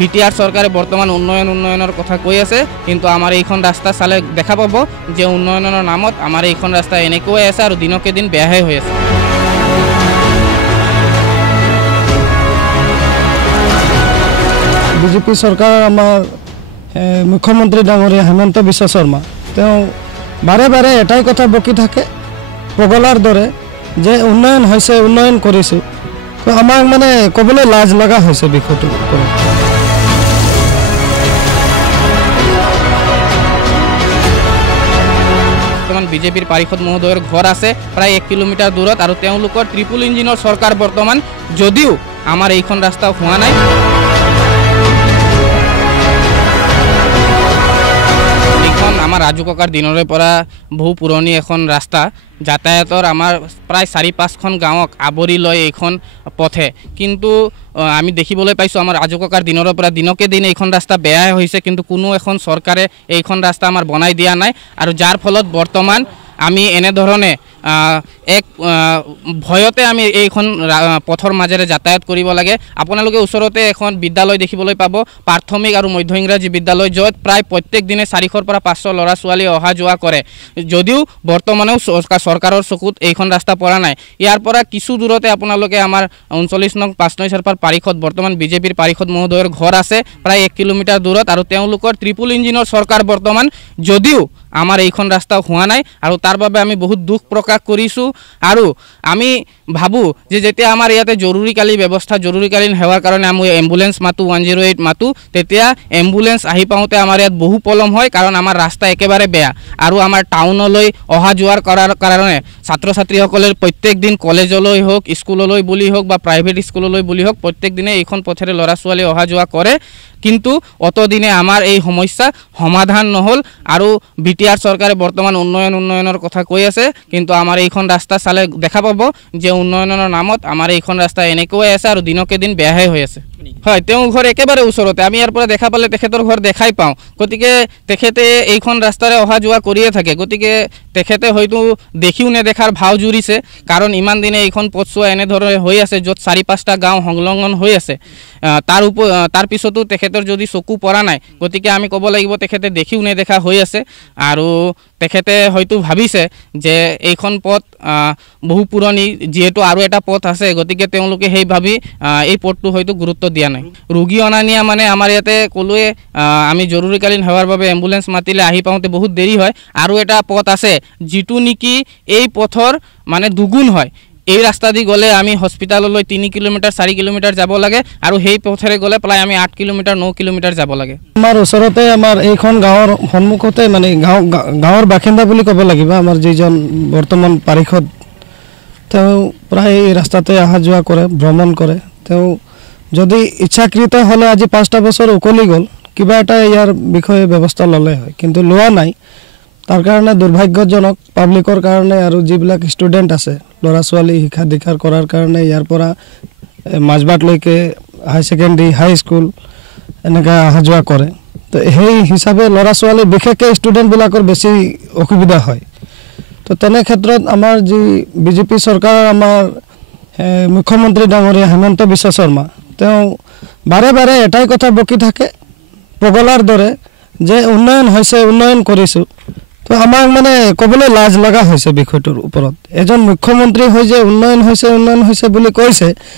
BTR সরকারে বর্তমান উন্নয়নের কথা কৈ আছে, কিন্তু আমার এইখন রাস্তা চালে দেখা পাব যে উন্নয়নের নামত আমার এইখন রাস্তা এনেকৈ আছে আর দিনকে দিন বেয়াহে হৈ আছে। বিজেপি সরকার আমার মুখ্যমন্ত্রী ডাঙরিয়া হেমন্ত বিশ্ব শর্মা বারে বারে এটাই কথা বকি থাকে পগলার দরে যে উন্নয়ন হয়েছে, উন্নয়ন করেছো। তো আমার মানে কবলে লাজ লগা হয়েছে বিষয়টোৰ ওপৰত। বৰ্তমান বিজেপিৰ পাৰিষদ মহোদয়েৰ ঘৰ আছে প্ৰায় 1 কিলোমিটাৰ দূৰত আৰ তেওঁলোকৰ ট্ৰিপল ইঞ্জিনৰ সৰকাৰ বৰ্তমান, যদিও আমাৰ এইখন ৰাস্তা হোৱা নাই। আমাৰ ৰাজু ককাৰ দিনৰে পৰা বহু পুৰণি এখন ৰাস্তা, যাতায়াতৰ আমাৰ প্ৰায় 4-5খন গাঁৱক আৱৰি লয় এইখন পথে, কিন্তু আমি দেখিবলৈ পাইছোঁ আমাৰ ৰাজু ককাৰ দিনৰ পৰা দিনকে দিন এইখন ৰাস্তা বেয়াই হৈছে, কিন্তু কোনো এখন চৰকাৰে এইখন ৰাস্তা আমাৰ বনাই দিয়া নাই। আৰু যাৰ ফলত বৰ্তমান আমি এনেধৰণে এক ভয়তে আমি এইখন পথৰ মাজেৰে যাতায়াত কৰিব লাগে। আপোনালোকে ওচৰতে এখন বিদ্যালয় দেখিবলৈ পাব, প্ৰাথমিক আৰু মধ্য ইংৰাজী বিদ্যালয়, য'ত প্ৰায় প্ৰত্যেক দিনে 400 পৰা 500 ল'ৰা ছোৱালী অহা যোৱা কৰে, যদিও বৰ্তমানেও চৰকাৰৰ চকুত এইখন ৰাস্তা পৰা নাই। ইয়াৰ পৰা কিছু দূৰতে আপোনালোকে আমাৰ 39 নং 5 নং চাৰপাৰ পাৰিষদ বৰ্তমান বিজেপিৰ পাৰিষদ মহোদয়ৰ ঘৰ আছে প্ৰায় 1 কিলোমিটাৰ দূৰত, আৰু তেওঁলোকৰ ট্ৰিপল ইঞ্জিনৰ চৰকাৰ বৰ্তমান, যদিও আমাৰ এইখন ৰাস্তা হোৱা নাই। আৰু তাৰ বাবে আমি বহুত দুখ প্ৰকাশ কৰিছোঁ। আৰু আমি ভাবোঁ যে যেতিয়া আমাৰ ইয়াতে জৰুৰীকালীন সেৱাৰ কাৰণে আমি এম্বুলেন্স মাতোঁ, 108 মাতোঁ, তেতিয়া এম্বুলেন্স আহি পাওঁতে আমাৰ ইয়াত বহু পলম হয়, কাৰণ আমাৰ ৰাস্তা একেবাৰে বেয়া। আৰু আমাৰ টাউনলৈ অহা যোৱাৰ কাৰণে ছাত্ৰ ছাত্ৰীসকলে প্ৰত্যেক দিন কলেজলৈ হওক, স্কুললৈ বুলি হওক বা প্ৰাইভেট স্কুললৈ বুলি হওক, প্ৰত্যেক দিনে এইখন পথেৰে ল'ৰা ছোৱালী অহা যোৱা কৰে, কিন্তু অতদিনে আমাৰ এই সমস্যা সমাধান নহ'ল। আৰু বিটিআর সরকারে বর্তমান উন্নয়নের কথা কৈ আছে, কিন্তু আমার এইখন রাস্তা চালে দেখা পাব যে উন্নয়নের নামত আমার এইখন রাস্তা এনেকৈ আছে আর দিনকে দিন বেয়াহে হৈ আছে। হয়, তেওঁ ঘৰ একেবাৰে ওচৰতে, আমি ইয়াৰ পৰা দেখা পালে তেখেতৰ ঘৰ দেখাই পাওঁ, গতিকে তেখেতে এইখন ৰাস্তাৰে অহা যোৱা কৰিয়ে থাকে, গতিকে তেখেতে হয়তো দেখিও নেদেখাৰ ভাও জুৰিছে, কাৰণ ইমান দিনে এইখন পথছোৱা এনেধৰণে হৈ আছে য'ত 4-5টা গাঁও সংলগ্ন হৈ আছে। তাৰ পিছতো তেখেতৰ যদি চকু পৰা নাই, গতিকে আমি ক'ব লাগিব তেখেতে দেখিও নেদেখা হৈ আছে। আৰু তেখেতে হয়তো ভাবিছে যে এইখন পথ বহু পুৰণি, যিহেতু আৰু এটা পথ আছে, গতিকে তেওঁলোকে সেই ভাবি এই পথটো হয়তো গুৰুত্ব দিয়া নাই। ৰোগী অনা নিয়া মানে আমাৰ ইয়াতে ক'লোৱে, আমি জৰুৰীকালীন সেৱাৰ বাবে এম্বুলেন্স মাতিলে আহি পাওঁতে বহুত দেৰি হয়। আৰু এটা পথ আছে যিটো নেকি এই পথৰ মানে দুগুণ হয়। এই ৰাস্তা দি গ'লে আমি হস্পিটাললৈ 3 কিলোমিটাৰ 4 কিলোমিটাৰ যাব লাগে, আৰু সেই পথেৰে গ'লে প্ৰায় আমি 8 কিলোমিটাৰ 9 কিলোমিটাৰ যাব লাগে। আমাৰ ওচৰতে আমাৰ এইখন গাঁৱৰ সন্মুখতে মানে গাঁৱৰ বাসিন্দা বুলি ক'ব লাগিব আমাৰ যিজন বৰ্তমান পাৰিষদ, তেওঁ প্ৰায় এই ৰাস্তাতে অহা যোৱা কৰে, ভ্ৰমণ কৰে। তেওঁ যদি ইচ্ছাকৃত হ'লে আজি 5টা বছৰ উকলি গ'ল, কিবা এটা ইয়াৰ বিষয়ে ব্যৱস্থা ল'লে হয়, কিন্তু লোৱা নাই। তাৰ কাৰণে দুৰ্ভাগ্যজনক পাব্লিকৰ কাৰণে, আৰু যিবিলাক ষ্টুডেণ্ট আছে ল'ৰা ছোৱালী শিক্ষা দীক্ষাৰ কৰাৰ কাৰণে ইয়াৰ পৰা মাজবাটলৈকে হাই ছেকেণ্ডেৰী, হাই স্কুল এনেকৈ অহা যোৱা কৰে। তো সেই হিচাপে ল'ৰা ছোৱালী বিশেষকৈ ষ্টুডেণ্টবিলাকৰ বেছি অসুবিধা হয়। তো তেনে ক্ষেত্ৰত আমাৰ যি বিজেপি চৰকাৰৰ আমাৰ মুখ্যমন্ত্ৰী ডাঙৰীয়া হেমন্ত বিশ্ব শৰ্মা, তেওঁ বাৰে বাৰে এটাই কথা বকি থাকে পগলাৰ দৰে যে উন্নয়ন হৈছে, উন্নয়ন কৰিছোঁ। তো আমাৰ মানে ক'বলৈ লাজ লগা হৈছে বিষয়টোৰ ওপৰত। এজন মুখ্যমন্ত্ৰী হৈ যে উন্নয়ন হৈছে বুলি কৈছে,